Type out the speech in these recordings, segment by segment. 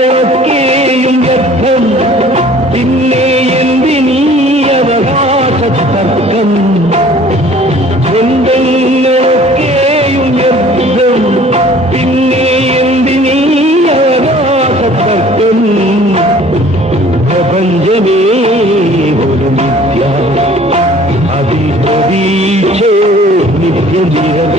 ബന്ധങ്ങളൊക്കെയും വ്യക്തം പിന്നെ എന്തിനീ അവകാശത്തർക്കം ബന്ധങ്ങളൊക്കെയും വ്യക്തം പിന്നെ എന്തിനീ അവകാശത്തർക്കം പ്രപഞ്ചമേ ഒരു നിത്യ അതിൽ പ്രതീക്ഷോ നിത്യനിരക്ഷത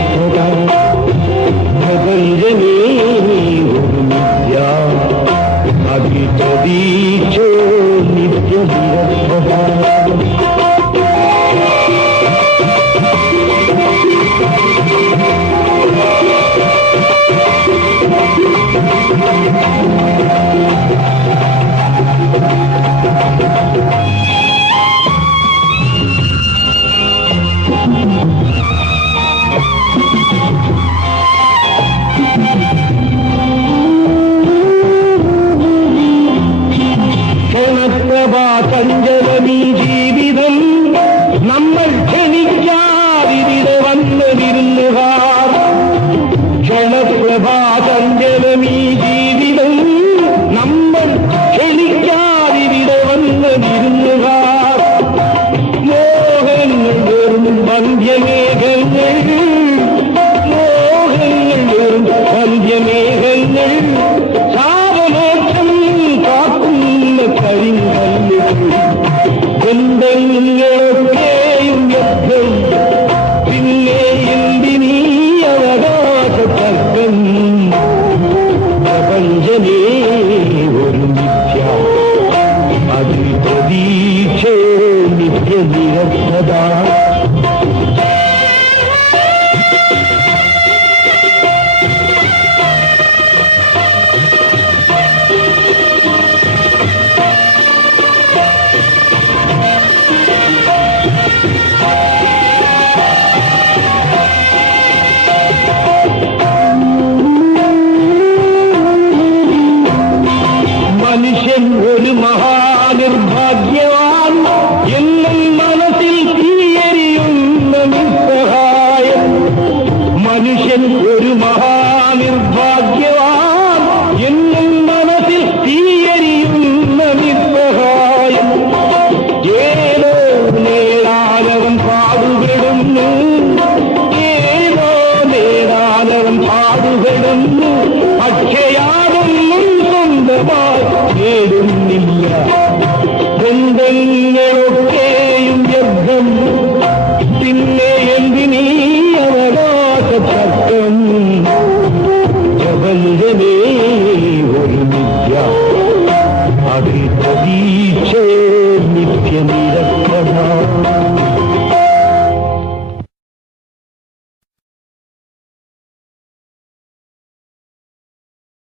ബന്ധങ്ങളൊക്കെയും വ്യക്തം പിന്നെ ഒരു മിഥ്യ. അതിൽ നിത്യ നിത്യനിരക്ഷത. ബന്ധങ്ങളൊക്കെയും